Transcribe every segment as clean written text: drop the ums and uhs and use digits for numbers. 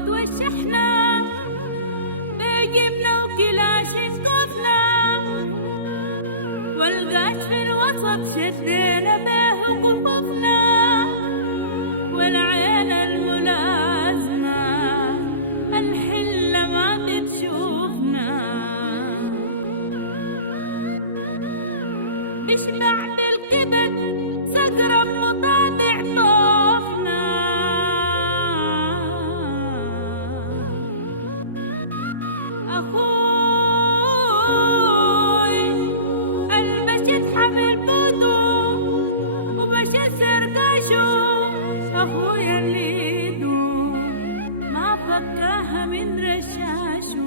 وتوشحنا بجبنا وكلاش اسقفنا والقاش في الوسط شدينا به قطفنا والعين الملازمة الحلة ما بتشوفنا مش بعد الكبد سقرب مطابع طوفنا أخوي البشت حمل بودو وبشت سرقاشو أخويا اللي يدو ما فكاها من رشاشو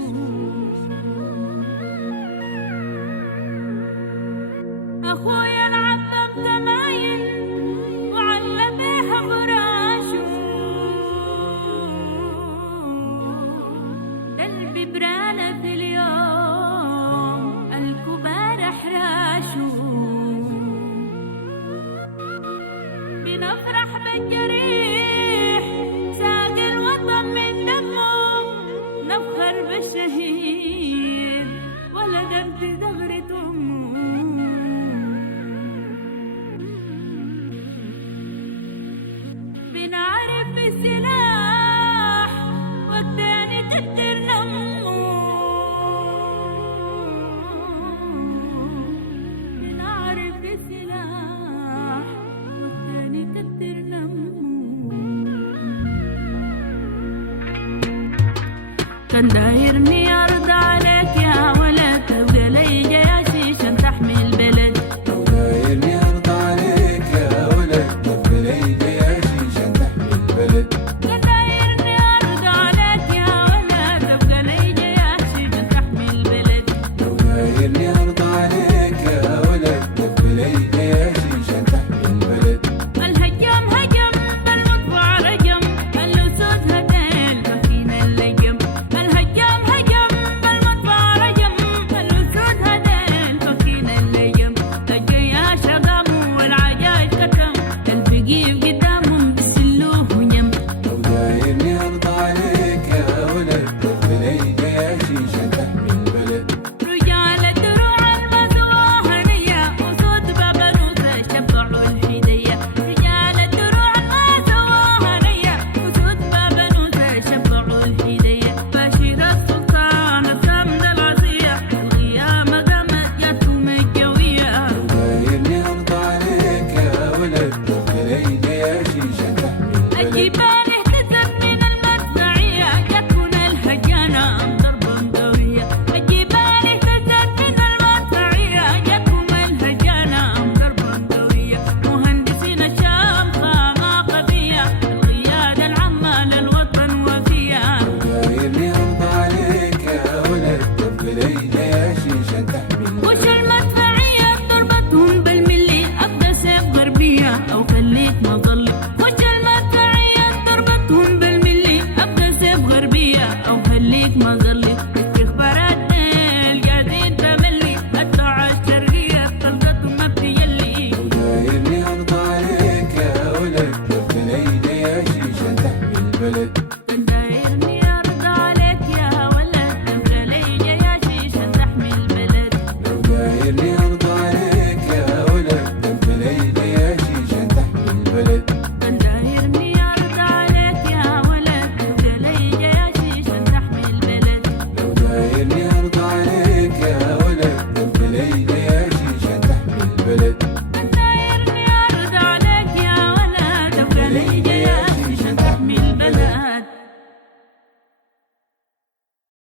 أخويا العظم تمايل وعلميها فراشو قلبي برانة في اليوم الكبار حراشو بنفرح بالجريح ساق الوطن من دمه نفخر بالشهيد ولدت في ثغرة أمه بنعرف بالسلاح والتاني كتر نمو بنعرف بالسلاح والتاني كتر نمو كان دايرني أرض عليك يا ولد تبقى لي جياشي عشان تحمي البلد دايرني أرض عليك يا ولد تبقى لي جياشي عشان تحمي البلد كان دايرني أرض عليك يا ولد تبقى لي جياشي عشان تحمي البلد دايرني أرض عليك يا ولد تبقى لي جياشي عشان تحمي البلد الهجم هجم بالمطبع رجم الأسود هدين ففينا اللجم الهجم هجم بالمطبع رجم الأسود هدين ففينا اللجم الجياش غم والعجاج كتم الفقير قدامهم بسلوه ونم دايرني أرض عليك يا ولد تبقى لي جياشي عشان تحمي البلد رجال الدروع المسواه هنية وصوت بغنوسة شبعوا الحدية رجال الدروع المسواه هنية وصوت بغنوسة شبعوا الحدية فاشد السلطان السمد العصية القيامة قامت جاتهم الجوية دايرني أرض عليك يا ولد تبقى لي جياشي عشان تحمي البلد الجبال